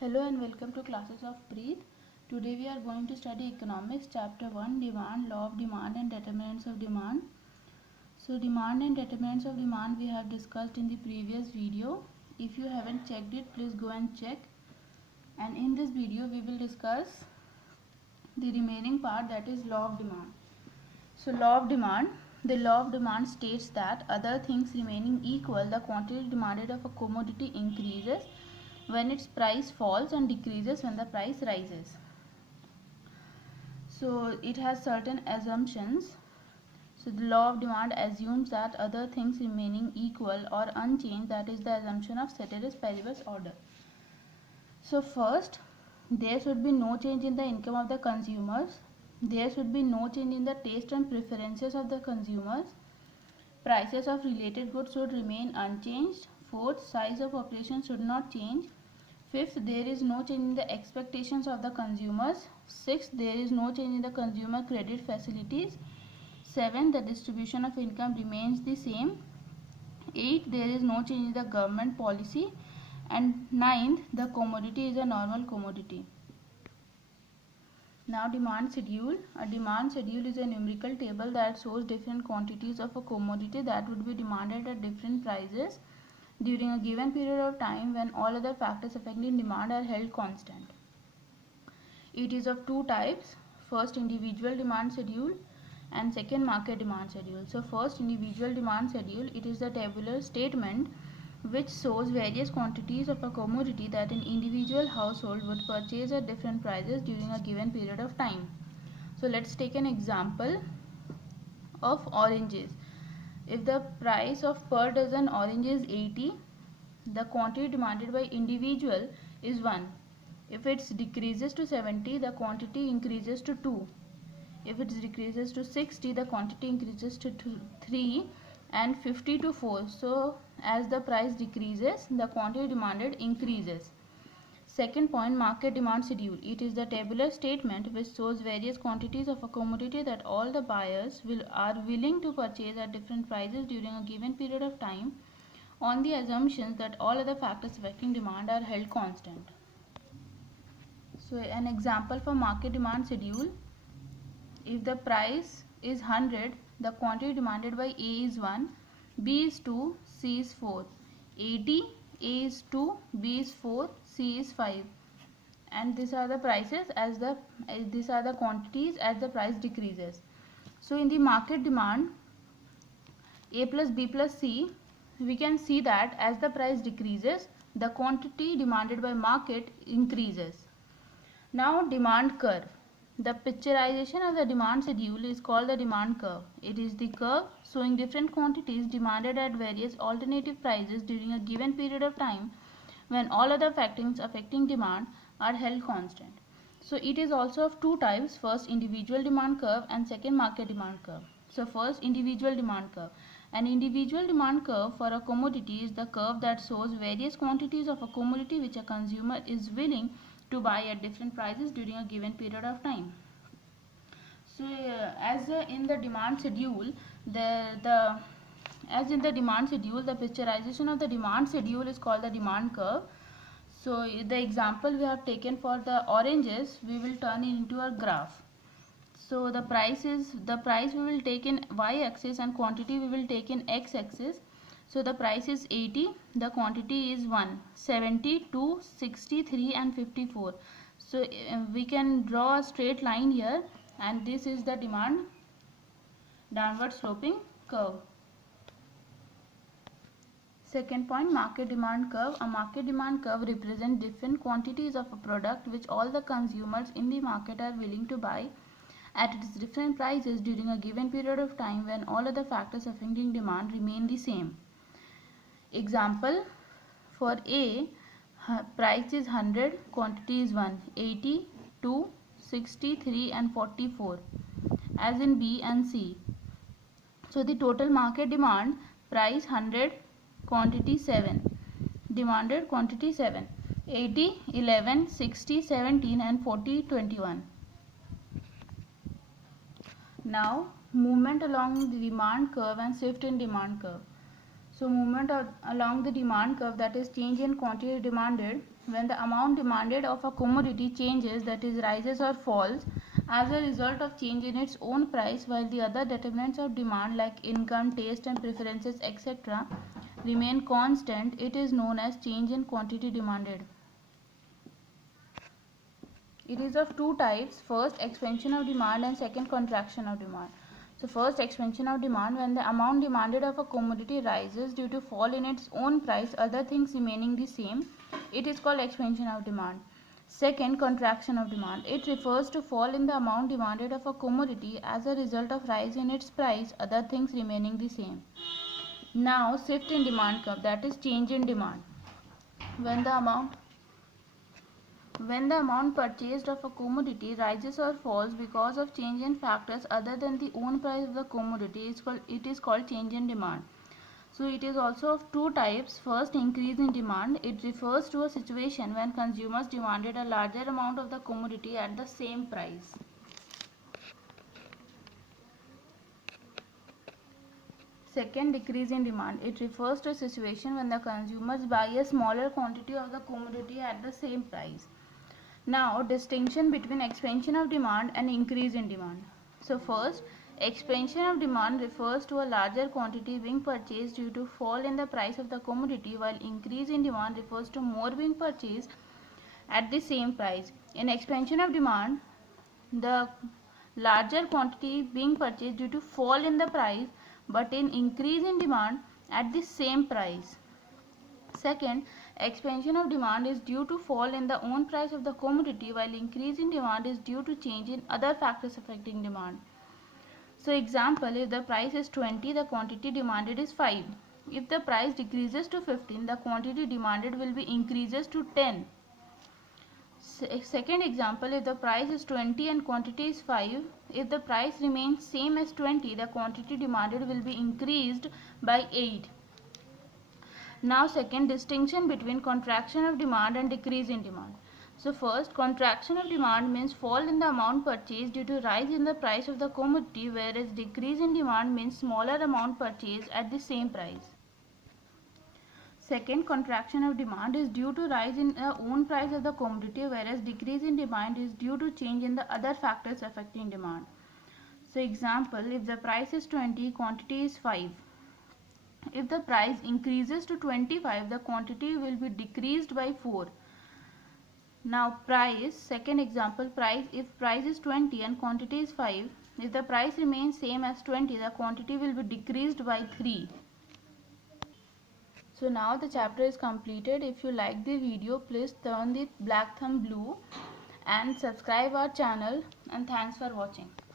Hello and welcome to classes of Preet. Today we are going to study economics chapter 1, demand, law of demand and determinants of demand. So demand and determinants of demand we have discussed in the previous video. If you haven't checked it, please go and check. And in this video we will discuss the remaining part, that is law of demand. So law of demand. The law of demand states that other things remaining equal, the quantity demanded of a commodity increases when its price falls and decreases when the price rises. So it has certain assumptions. So the law of demand assumes that other things remaining equal or unchanged, that is the assumption of ceteris paribus order. So first, there should be no change in the income of the consumers. There should be no change in the taste and preferences of the consumers. Prices of related goods should remain unchanged. Fourth, size of population should not change. Fifth, there is no change in the expectations of the consumers. Sixth, there is no change in the consumer credit facilities. Seventh, the distribution of income remains the same. Eighth, there is no change in the government policy. And ninth, the commodity is a normal commodity. Now demand schedule. A demand schedule is a numerical table that shows different quantities of a commodity that would be demanded at different prices during a given period of time when all other factors affecting demand are held constant. It is of two types. First, individual demand schedule and second, market demand schedule. So first, individual demand schedule, it is the tabular statement which shows various quantities of a commodity that an individual household would purchase at different prices during a given period of time. So let's take an example of oranges. If the price of per dozen orange is 80, the quantity demanded by individual is 1. If it decreases to 70, the quantity increases to 2. If it decreases to 60, the quantity increases to 3, and 50 to 4. So as the price decreases, the quantity demanded increases. Second point, market demand schedule. It is the tabular statement which shows various quantities of a commodity that all the buyers are willing to purchase at different prices during a given period of time on the assumptions that all other factors affecting demand are held constant. So an example for market demand schedule. If the price is 100, the quantity demanded by A is 1, B is 2, C is 4. 80, A is 2, B is 4, C is 5. And these are the prices these are the quantities as the price decreases. So in the market demand A plus B plus C, we can see that as the price decreases, the quantity demanded by market increases. Now demand curve. The picturization of the demand schedule is called the demand curve. It is the curve showing different quantities demanded at various alternative prices during a given period of time when all other factors affecting demand are held constant. So it is also of two types. First, individual demand curve and second, market demand curve. So first, individual demand curve. An individual demand curve for a commodity is the curve that shows various quantities of a commodity which a consumer is willing to buy at different prices during a given period of time. So in the demand schedule, the picturization of the demand schedule is called the demand curve. So the example we have taken for the oranges, we will turn it into a graph. So the price we will take in y-axis and quantity we will take in x-axis. So the price is 80, the quantity is 1, 70, 2, 63 and 54. So we can draw a straight line here, and this is the demand downward sloping curve. Second point, market demand curve. A market demand curve represents different quantities of a product which all the consumers in the market are willing to buy at its different prices during a given period of time when all other factors affecting demand remain the same. Example, for A, price is 100, quantity is 1, 80, 2, 63 and 44, as in B and C. So the total market demand, price 100, quantity 7, demanded quantity 7, 80, 11, 60, 17 and 40, 21. Now movement along the demand curve and shift in demand curve. So movement along the demand curve, that is change in quantity demanded, when the amount demanded of a commodity changes, that is rises or falls, as a result of change in its own price, while the other determinants of demand like income, taste and preferences, etc. remain constant, it is known as change in quantity demanded. It is of two types. First, expansion of demand, and second, contraction of demand. So first, expansion of demand, when the amount demanded of a commodity rises due to fall in its own price, other things remaining the same, it is called expansion of demand. Second, contraction of demand. It refers to fall in the amount demanded of a commodity as a result of rise in its price, other things remaining the same. Now, shift in demand curve, that is change in demand. When the amount purchased of a commodity rises or falls because of change in factors other than the own price of the commodity, it is called change in demand. So it is also of two types. First, increase in demand. It refers to a situation when consumers demanded a larger amount of the commodity at the same price. Second, decrease in demand. It refers to a situation when the consumers buy a smaller quantity of the commodity at the same price. Now, distinction between expansion of demand and increase in demand. So first, expansion of demand refers to a larger quantity being purchased due to fall in the price of the commodity, while increase in demand refers to more being purchased at the same price. In expansion of demand, the larger quantity being purchased due to fall in the price, but in increase in demand at the same price. Second, expansion of demand is due to fall in the own price of the commodity, while increase in demand is due to change in other factors affecting demand. So example, if the price is 20, the quantity demanded is 5. If the price decreases to 15, the quantity demanded will be increases to 10. Second example, if the price is 20 and quantity is 5, if the price remains same as 20, the quantity demanded will be increased by 8. Now second, distinction between contraction of demand and decrease in demand. So first, contraction of demand means fall in the amount purchased due to rise in the price of the commodity, whereas decrease in demand means smaller amount purchased at the same price. Second, contraction of demand is due to rise in the own price of the commodity, whereas decrease in demand is due to change in the other factors affecting demand. So example, if the price is 20, quantity is 5. If the price increases to 25, the quantity will be decreased by 4. Now price, second example, if price is 20 and quantity is 5, if the price remains same as 20, the quantity will be decreased by 3. So now the chapter is completed. If you like the video, please turn the black thumb blue and subscribe our channel, and thanks for watching.